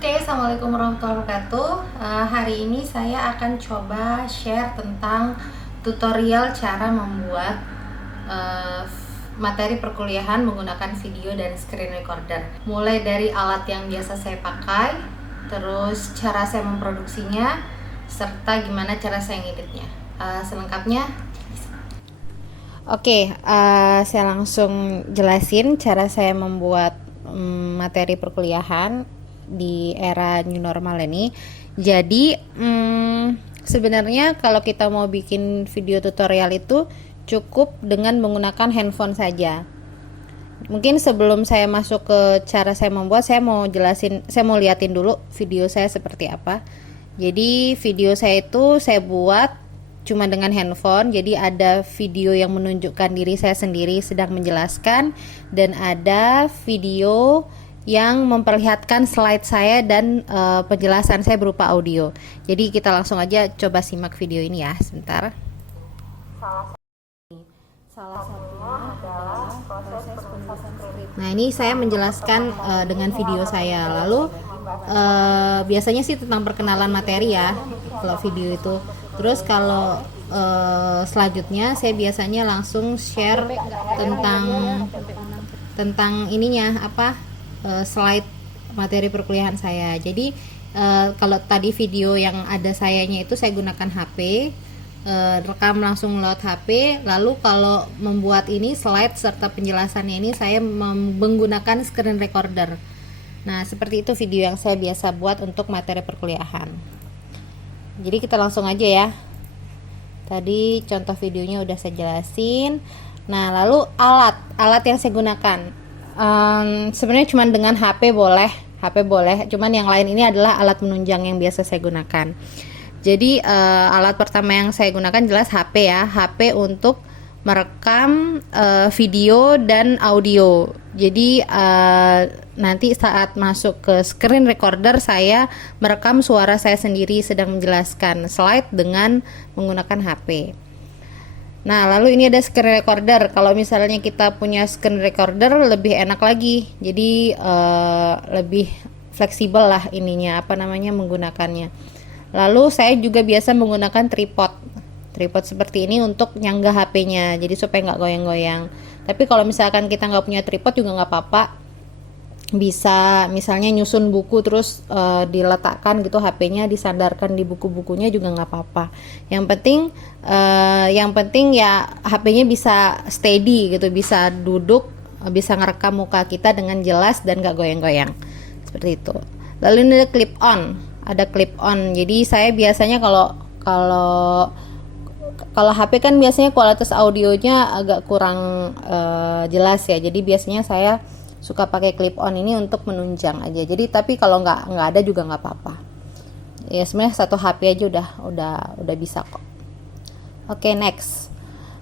Oke, Assalamualaikum warahmatullahi wabarakatuh. Hari ini saya akan coba share tentang tutorial cara membuat materi perkuliahan menggunakan video dan screen recorder. Mulai dari alat yang biasa saya pakai, terus cara saya memproduksinya, serta gimana cara saya ngeditnya. Selengkapnya. Oke, saya langsung jelasin cara saya membuat materi perkuliahan di era new normal ini. Jadi sebenarnya kalau kita mau bikin video tutorial itu cukup dengan menggunakan handphone saja. Mungkin sebelum saya masuk ke cara saya membuat, saya mau liatin dulu video saya seperti apa. Jadi video saya itu saya buat cuma dengan handphone, jadi ada video yang menunjukkan diri saya sendiri sedang menjelaskan, dan ada video yang memperlihatkan slide saya dan penjelasan saya berupa audio. Jadi kita langsung aja coba simak video ini ya, sebentar. Salah satunya adalah proses penulisan skrip. Nah, ini saya menjelaskan dengan video saya. Lalu biasanya sih tentang perkenalan materi ya kalau video itu. Terus kalau selanjutnya saya biasanya langsung share tentang ininya slide materi perkuliahan saya. Jadi kalau tadi video yang ada sayanya itu saya gunakan HP, rekam langsung lewat HP. Lalu kalau membuat ini slide serta penjelasannya ini saya menggunakan screen recorder. Nah, seperti itu video yang saya biasa buat untuk materi perkuliahan. Jadi kita langsung aja ya. Tadi contoh videonya udah saya jelasin. Nah, lalu alat yang saya gunakan. Sebenarnya cuma dengan HP boleh, cuman yang lain ini adalah alat menunjang yang biasa saya gunakan. Jadi alat pertama yang saya gunakan jelas HP ya, HP untuk merekam video dan audio. Jadi nanti saat masuk ke screen recorder saya merekam suara saya sendiri sedang menjelaskan slide dengan menggunakan HP. Nah, lalu ini ada screen recorder. Kalau misalnya kita punya screen recorder lebih enak lagi. Jadi lebih fleksibel lah menggunakannya. Lalu saya juga biasa menggunakan tripod seperti ini untuk nyanggah HP-nya. Jadi supaya nggak goyang-goyang. Tapi kalau misalkan kita nggak punya tripod juga nggak apa-apa. Bisa misalnya nyusun buku terus diletakkan gitu HP-nya, disandarkan di buku-bukunya juga nggak apa-apa. Yang penting ya HP-nya bisa steady gitu, bisa duduk, bisa ngerekam muka kita dengan jelas dan nggak goyang-goyang seperti itu. Lalu ini ada clip on. Jadi saya biasanya kalau HP kan biasanya kualitas audionya agak kurang jelas ya. Jadi biasanya saya suka pakai clip on ini untuk menunjang aja. Jadi tapi kalau nggak ada juga nggak apa-apa. Ya sebenarnya satu HP aja udah bisa kok. Oke, next.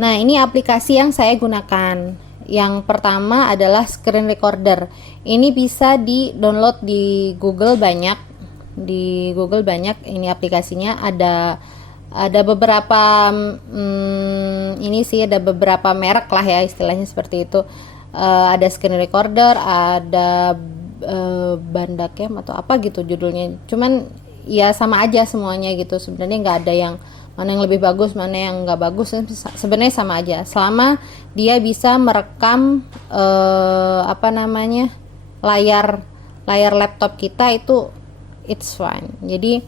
Nah, ini aplikasi yang saya gunakan. Yang pertama adalah screen recorder. Ini bisa di-download di Google banyak. Di Google banyak ini aplikasinya, ada beberapa ada beberapa merek lah ya istilahnya seperti itu. Ada screen recorder, ada Bandcamp atau apa gitu judulnya. Cuman ya sama aja semuanya gitu. Sebenarnya nggak ada yang mana yang lebih bagus, mana yang nggak bagus. Sebenarnya sama aja. Selama dia bisa merekam layar laptop kita itu it's fine. Jadi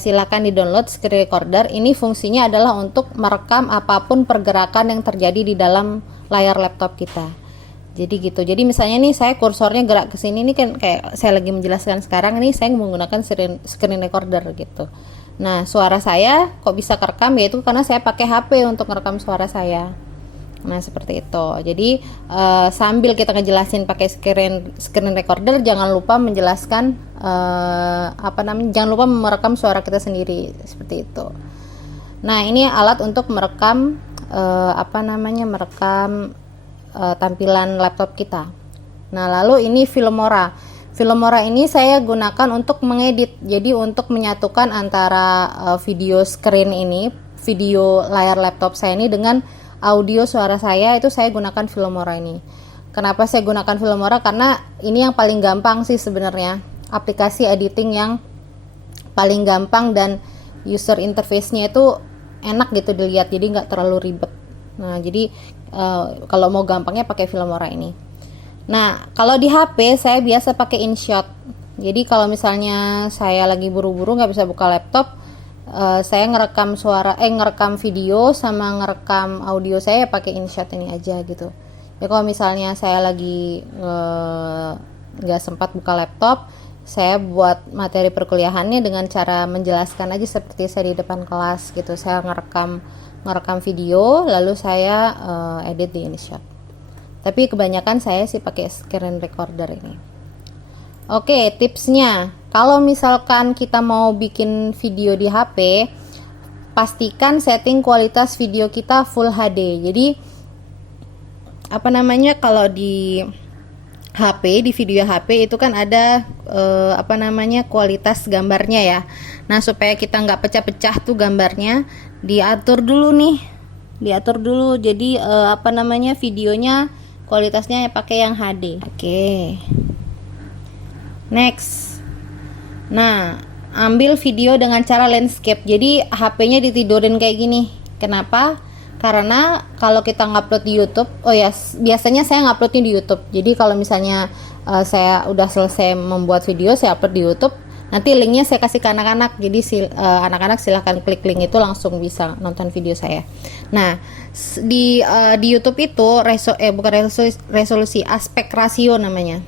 silakan di-download screen recorder. Ini fungsinya adalah untuk merekam apapun pergerakan yang terjadi di dalam layar laptop kita. Jadi gitu. Jadi misalnya nih saya kursornya gerak ke sini, ini kan kayak saya lagi menjelaskan sekarang, ini saya menggunakan screen recorder gitu. Nah, suara saya kok bisa kerekam, yaitu karena saya pakai HP untuk merekam suara saya. Nah, seperti itu. Jadi sambil kita ngejelasin pakai screen recorder, jangan lupa menjelaskan jangan lupa merekam suara kita sendiri seperti itu. Nah, ini alat untuk merekam tampilan laptop kita. Nah, lalu ini Filmora. Filmora ini saya gunakan untuk mengedit. Jadi untuk menyatukan antara video layar laptop saya ini dengan audio suara saya, itu saya gunakan Filmora ini. Kenapa saya gunakan Filmora? Karena ini yang paling gampang sih sebenarnya. aplikasi editing yang paling gampang dan user interface-nya itu enak gitu dilihat, jadi nggak terlalu ribet. Nah, jadi kalau mau gampangnya pakai Filmora ini. Nah, kalau di HP saya biasa pakai InShot. Jadi kalau misalnya saya lagi buru-buru nggak bisa buka laptop, saya ngerekam video sama ngerekam audio saya pakai InShot ini aja gitu. Ya kalau misalnya saya lagi nggak sempat buka laptop, saya buat materi perkuliahannya dengan cara menjelaskan aja seperti saya di depan kelas gitu. Saya ngerekam video lalu saya edit di InShot. Tapi kebanyakan saya sih pakai screen recorder ini. Oke, tipsnya, kalau misalkan kita mau bikin video di HP, pastikan setting kualitas video kita Full HD. Jadi kalau di HP, di video HP itu kan ada kualitas gambarnya ya. Nah, supaya kita nggak pecah-pecah tuh gambarnya, diatur dulu. Jadi videonya kualitasnya pakai yang HD. Oke. Next. Nah, ambil video dengan cara landscape. Jadi HP-nya ditidurin kayak gini. Kenapa? Karena kalau kita ngupload di YouTube, biasanya saya nguploadnya di YouTube. Jadi kalau misalnya saya udah selesai membuat video, saya upload di YouTube. Nanti linknya saya kasih ke anak-anak. Jadi anak-anak silahkan klik link itu langsung bisa nonton video saya. Nah, di YouTube itu resolusi, aspek rasio namanya.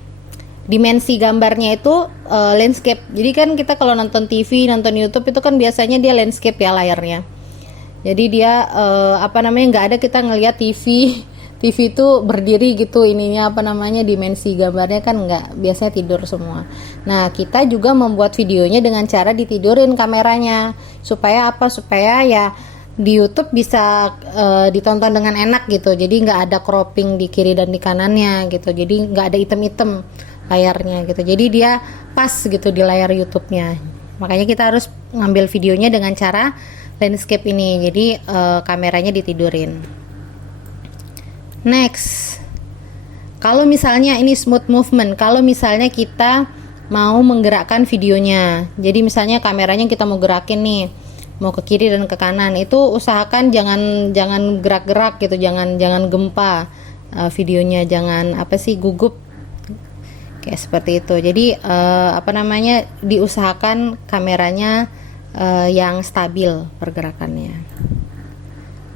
Dimensi gambarnya itu landscape. Jadi kan kita kalau nonton TV, nonton YouTube itu kan biasanya dia landscape ya layarnya. Jadi dia nggak ada kita ngelihat TV itu berdiri gitu dimensi gambarnya kan nggak, biasanya tidur semua. Nah, kita juga membuat videonya dengan cara ditidurin kameranya supaya ya di YouTube bisa ditonton dengan enak gitu. Jadi nggak ada cropping di kiri dan di kanannya gitu. Jadi nggak ada item-item layarnya gitu. Jadi dia pas gitu di layar YouTube-nya. Makanya kita harus ngambil videonya dengan cara landscape ini. Jadi kameranya ditidurin. Next. Kalau misalnya ini smooth movement, kalau misalnya kita mau menggerakkan videonya. Jadi misalnya kameranya kita mau gerakin nih, mau ke kiri dan ke kanan, itu usahakan jangan gerak-gerak gitu, jangan gempa videonya, jangan gugup kayak seperti itu. Jadi diusahakan kameranya yang stabil pergerakannya.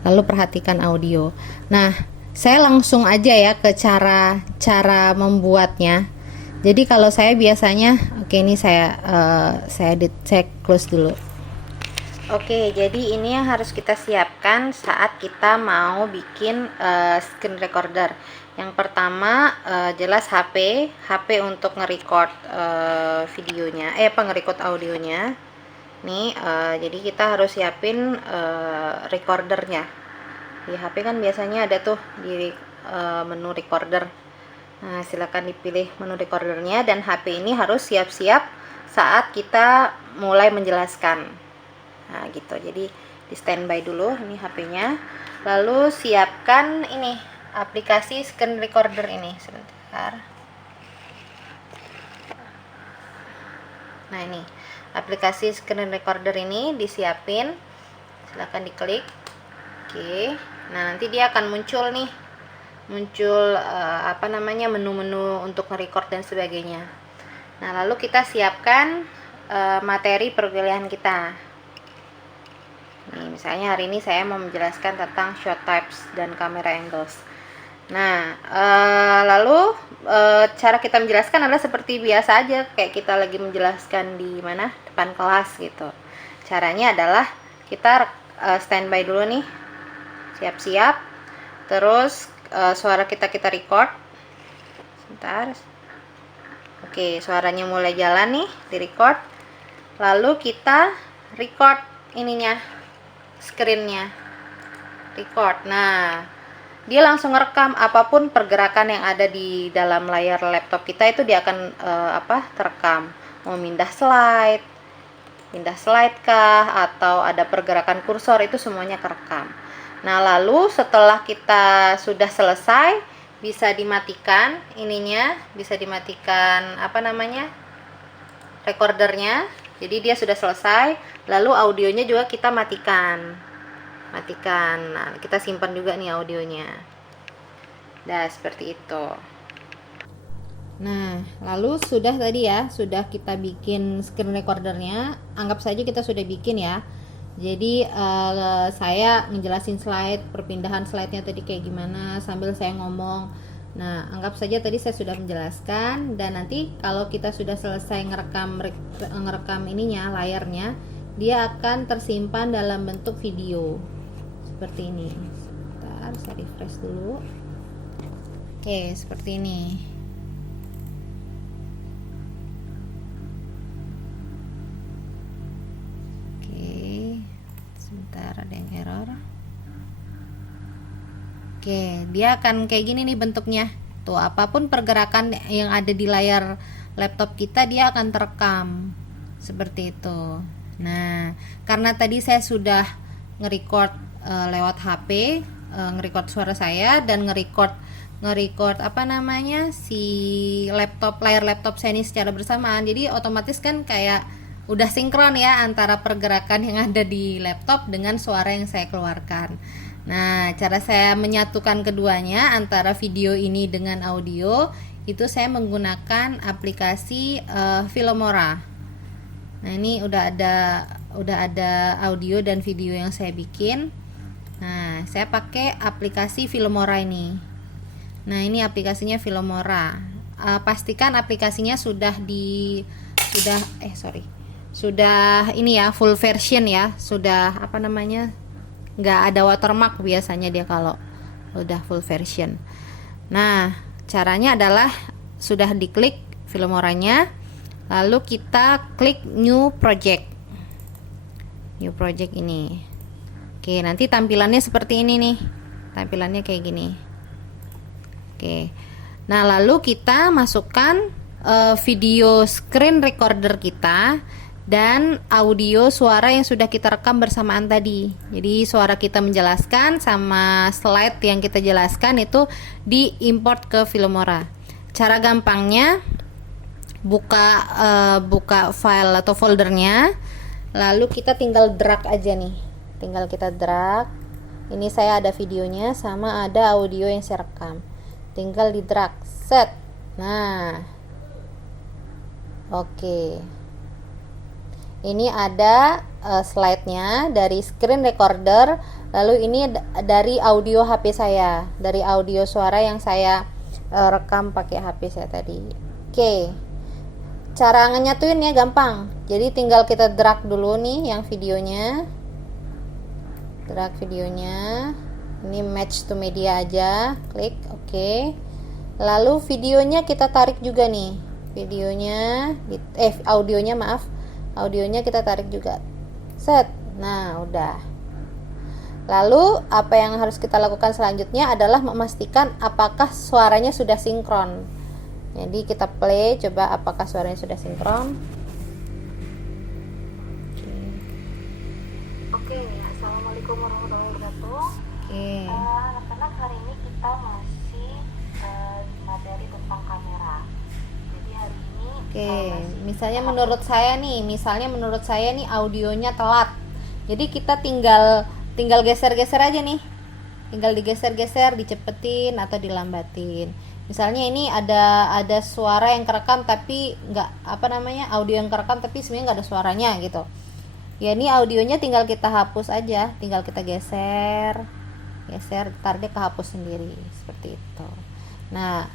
Lalu perhatikan audio. Nah, saya langsung aja ya ke cara membuatnya. Jadi kalau saya biasanya, ini saya close dulu. Oke, jadi ini yang harus kita siapkan saat kita mau bikin screen recorder. Yang pertama jelas HP untuk nge-record videonya, nge-record audionya. Nih, jadi kita harus siapin recordernya. Di HP kan biasanya ada tuh di menu recorder. Nah, silakan dipilih menu recordernya, dan HP ini harus siap-siap saat kita mulai menjelaskan. Nah, gitu. Jadi di standby dulu ini HP-nya. Lalu siapkan ini aplikasi screen recorder ini sebentar. Nah, ini aplikasi screen recorder ini disiapin. Silahkan diklik. Oke. Nah, nanti dia akan muncul nih. Menu-menu untuk nge-record dan sebagainya. Nah, lalu kita siapkan materi perkuliahan kita. Nih, misalnya hari ini saya mau menjelaskan tentang shot types dan camera angles. Nah, lalu cara kita menjelaskan adalah seperti biasa aja, kayak kita lagi menjelaskan di depan kelas gitu. Caranya adalah kita standby dulu nih, siap-siap. Terus suara kita record. Sebentar. Oke, suaranya mulai jalan nih, di record. Lalu kita record ininya, screennya, record. Nah, dia langsung ngerekam apapun pergerakan yang ada di dalam layar laptop kita, itu dia akan terekam. Mau pindah slide kah, atau ada pergerakan kursor, itu semuanya kerekam. Nah, lalu setelah kita sudah selesai, bisa dimatikan ininya, bisa dimatikan recordernya. Jadi dia sudah selesai. Lalu audionya juga kita matikan. Nah, kita simpan juga nih audionya. Nah, seperti itu. Nah, lalu sudah tadi ya, sudah kita bikin screen recordernya. Anggap saja kita sudah bikin ya. Jadi saya ngejelasin slide, perpindahan slide-nya tadi kayak gimana sambil saya ngomong. Nah, anggap saja tadi saya sudah menjelaskan, dan nanti kalau kita sudah selesai ngerekam ininya, layarnya, dia akan tersimpan dalam bentuk video seperti ini. Sebentar, saya refresh dulu. Oke, seperti ini. Sebentar, ada yang error. Oke, dia akan kayak gini nih bentuknya. Tuh, apapun pergerakan yang ada di layar laptop kita, dia akan terekam seperti itu. Nah, karena tadi saya sudah nge-record lewat HP, nge-record suara saya dan nge-record apa namanya, si layar laptop saya ini secara bersamaan. Jadi otomatis kan kayak udah sinkron ya antara pergerakan yang ada di laptop dengan suara yang saya keluarkan. Nah, cara saya menyatukan keduanya antara video ini dengan audio itu saya menggunakan aplikasi Filmora. Nah, ini udah ada audio dan video yang saya bikin. Nah, saya pakai aplikasi Filmora ini. Nah, ini aplikasinya Filmora. Pastikan aplikasinya sudah ini ya, full version ya, sudah apa namanya, nggak ada watermark biasanya dia kalau udah full version. Nah, caranya adalah sudah diklik Filmoranya, lalu kita klik new project ini. Oke, nanti tampilannya seperti ini nih, tampilannya kayak gini. Oke, nah lalu kita masukkan video screen recorder kita dan audio suara yang sudah kita rekam bersamaan tadi. Jadi suara kita menjelaskan sama slide yang kita jelaskan itu diimport ke Filmora. Cara gampangnya buka file atau foldernya, lalu kita tinggal drag aja nih. Tinggal kita drag. Ini saya ada videonya sama ada audio yang saya rekam. Tinggal di drag, set. Nah, oke. Ini ada slide-nya dari screen recorder, lalu ini dari audio HP saya, dari audio suara yang saya rekam pakai HP saya tadi. Oke, cara nyatuinnya gampang. Jadi tinggal kita drag dulu nih yang videonya, drag videonya. Ini match to media aja, klik oke. Lalu videonya kita tarik juga nih, audionya kita tarik juga, set. Nah, udah. Lalu apa yang harus kita lakukan selanjutnya adalah memastikan apakah suaranya sudah sinkron. Jadi kita play, coba apakah suaranya sudah sinkron. Oke, assalamualaikum warahmatullahi wabarakatuh. Oke. Anak-anak, hari ini kita masih materi tentang kamera. Jadi hari ini Oke, misalnya menurut saya nih audionya telat. Jadi kita tinggal geser-geser aja nih. Tinggal digeser-geser, dicepetin atau dilambatin. Misalnya ini ada suara yang kerekam tapi audio yang kerekam tapi sebenarnya nggak ada suaranya gitu. Ya, ini audionya tinggal kita hapus aja, tinggal kita geser, ntar dia kehapus sendiri seperti itu. Nah,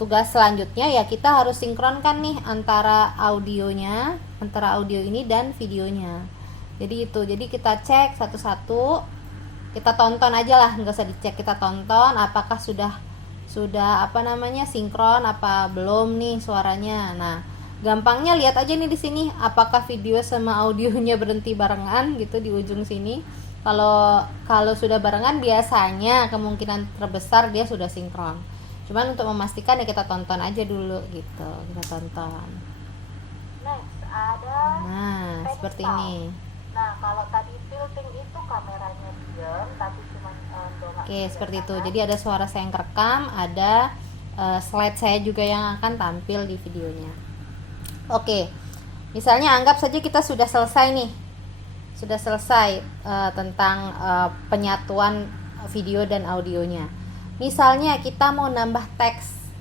tugas selanjutnya ya kita harus sinkronkan nih antara audio ini dan videonya. Jadi kita cek satu-satu, kita tonton aja lah, nggak usah dicek, kita tonton apakah sudah sinkron apa belum nih suaranya. Nah, gampangnya lihat aja nih di sini apakah video sama audionya berhenti barengan gitu di ujung sini. Kalau sudah barengan biasanya kemungkinan terbesar dia sudah sinkron. Cuman untuk memastikan ya kita tonton aja dulu gitu, kita tonton. next ada Seperti ini. Nah, kalau tadi filtering itu kameranya diam tapi cuma Oke, seperti itu. Jadi ada suara saya yang kerekam, ada slide saya juga yang akan tampil di videonya. Oke, Misalnya anggap saja kita sudah selesai nih, sudah selesai tentang penyatuan video dan audionya. Misalnya kita mau nambah teks,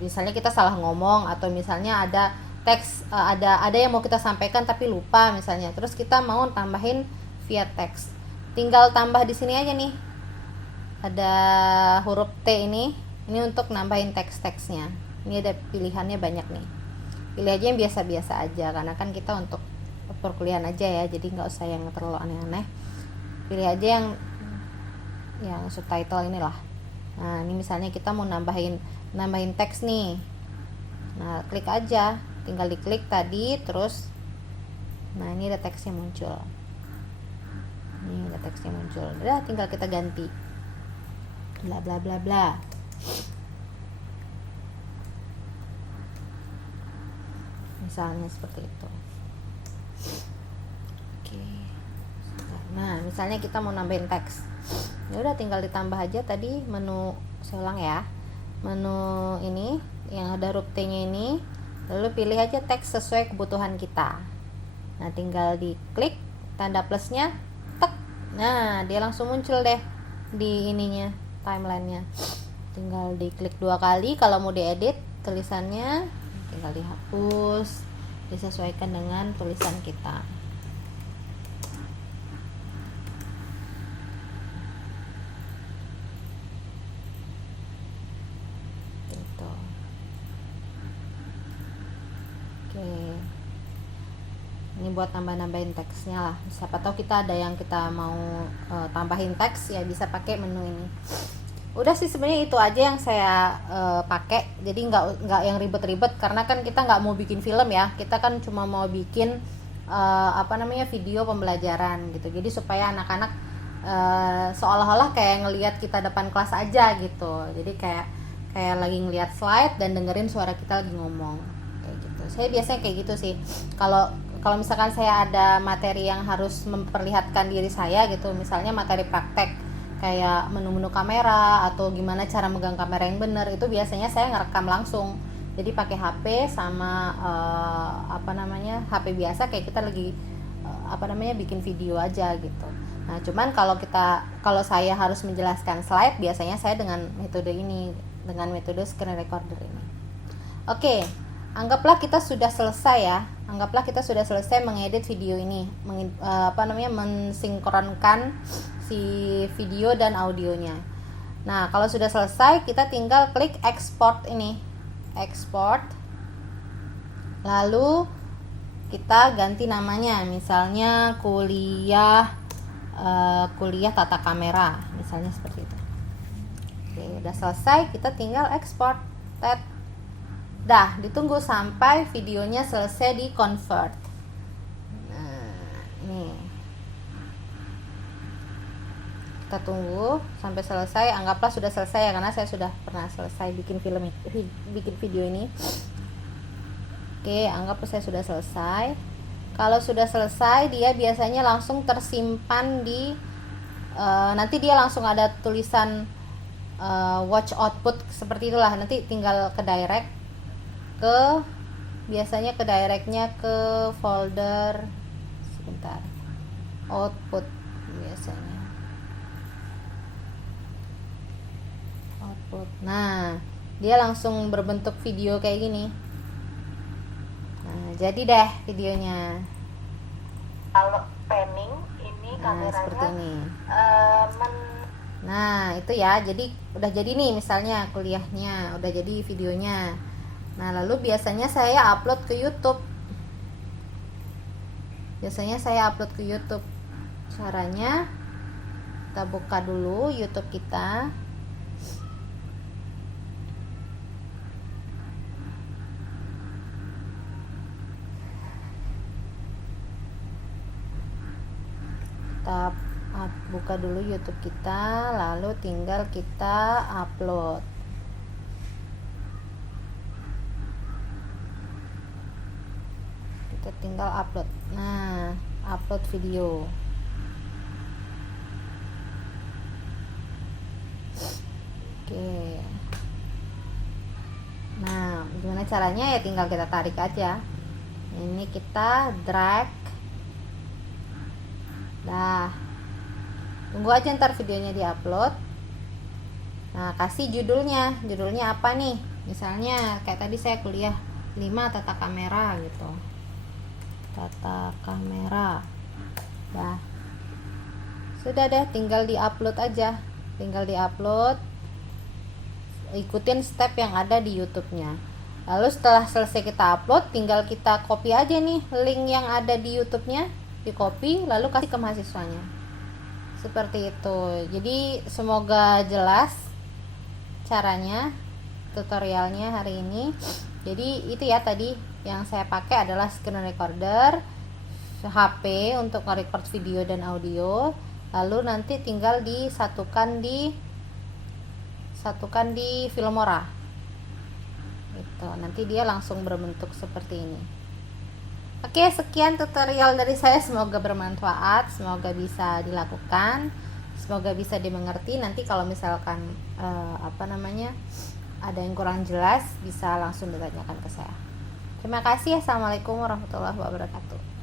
misalnya kita salah ngomong, atau misalnya ada teks, ada yang mau kita sampaikan tapi lupa misalnya, terus kita mau tambahin via teks, tinggal tambah di sini aja nih, ada huruf T ini untuk nambahin teks-teksnya. Ini ada pilihannya banyak nih, pilih aja yang biasa-biasa aja, karena kan kita untuk perkuliahan aja ya, jadi nggak usah yang terlalu aneh-aneh, pilih aja yang subtitle inilah. Nah ini misalnya kita mau nambahin teks nih, nah klik aja, tinggal diklik tadi, terus nah ini ada teksnya muncul, udah tinggal kita ganti bla bla bla bla, misalnya seperti itu. Oke. Nah misalnya kita mau nambahin teks, ya udah tinggal ditambah aja tadi menu, saya ulang ya, menu ini yang ada huruf T nya ini, lalu pilih aja teks sesuai kebutuhan kita. Nah tinggal diklik tanda plusnya, tek, nah dia langsung muncul deh di ininya, timelinenya. Tinggal diklik 2 kali, kalau mau diedit tulisannya tinggal dihapus, disesuaikan dengan tulisan kita. Gitu. Oke, ini buat nambahin teksnya lah, siapa tahu kita ada yang kita mau tambahin teks, ya bisa pakai menu ini. Udah sih sebenarnya itu aja yang saya pakai, jadi nggak yang ribet-ribet, karena kan kita nggak mau bikin film ya, kita kan cuma mau bikin video pembelajaran gitu, jadi supaya anak-anak seolah-olah kayak ngelihat kita depan kelas aja gitu, jadi kayak lagi ngelihat slide dan dengerin suara kita lagi ngomong kayak gitu. Saya biasanya kayak gitu sih, kalau misalkan saya ada materi yang harus memperlihatkan diri saya gitu, misalnya materi praktek kayak menu-menu kamera atau gimana cara megang kamera yang benar, itu biasanya saya ngerekam langsung, jadi pakai HP sama HP biasa, kayak kita lagi bikin video aja gitu. Nah cuman kalau saya harus menjelaskan slide, biasanya saya dengan metode ini, dengan metode screen recorder ini. Oke, anggaplah kita sudah selesai ya, mengedit video ini, mensinkronkan si video dan audionya. Nah kalau sudah selesai, kita tinggal klik export ini, export, lalu kita ganti namanya, misalnya kuliah tata kamera, misalnya seperti itu. Oke, udah selesai, kita tinggal export. Dah, ditunggu sampai videonya selesai di convert. Nah ini kita tunggu sampai selesai, anggaplah sudah selesai ya, karena saya sudah pernah selesai bikin video ini. Oke, anggaplah saya sudah selesai. Kalau sudah selesai, dia biasanya langsung tersimpan di nanti dia langsung ada tulisan watch output seperti itulah, nanti tinggal ke direct biasanya ke directnya ke folder output, biasanya output. Nah dia langsung berbentuk video kayak gini. Nah jadi deh videonya. Kalau panning ini kameranya seperti ini. men Nah itu ya, jadi udah jadi nih, misalnya kuliahnya udah jadi videonya. Nah lalu biasanya saya upload ke YouTube. Caranya kita buka dulu YouTube kita. Kita buka dulu YouTube kita, lalu tinggal kita upload. Kita tinggal upload. Nah, upload video. Oke. Nah, gimana caranya ya, tinggal kita tarik aja. Ini kita drag. Nah, tunggu aja ntar videonya diupload. Nah, kasih judulnya apa nih, misalnya kayak tadi saya kuliah 5 tata kamera gitu, tata kamera. Nah, sudah deh, tinggal diupload aja, ikutin step yang ada di YouTube-nya. Lalu setelah selesai kita upload, tinggal kita copy aja nih link yang ada di YouTube-nya, di copy lalu kasih ke mahasiswanya. Seperti itu. Jadi semoga jelas caranya, tutorialnya hari ini. Jadi itu ya, tadi yang saya pakai adalah screen recorder, HP untuk merecord video dan audio. Lalu nanti tinggal disatukan di Filmora. Gitu. Nanti dia langsung berbentuk seperti ini. Oke, sekian tutorial dari saya, semoga bermanfaat, semoga bisa dilakukan, semoga bisa dimengerti. Nanti kalau misalkan ada yang kurang jelas bisa langsung ditanyakan ke saya. Terima kasih. Assalamualaikum warahmatullahi wabarakatuh.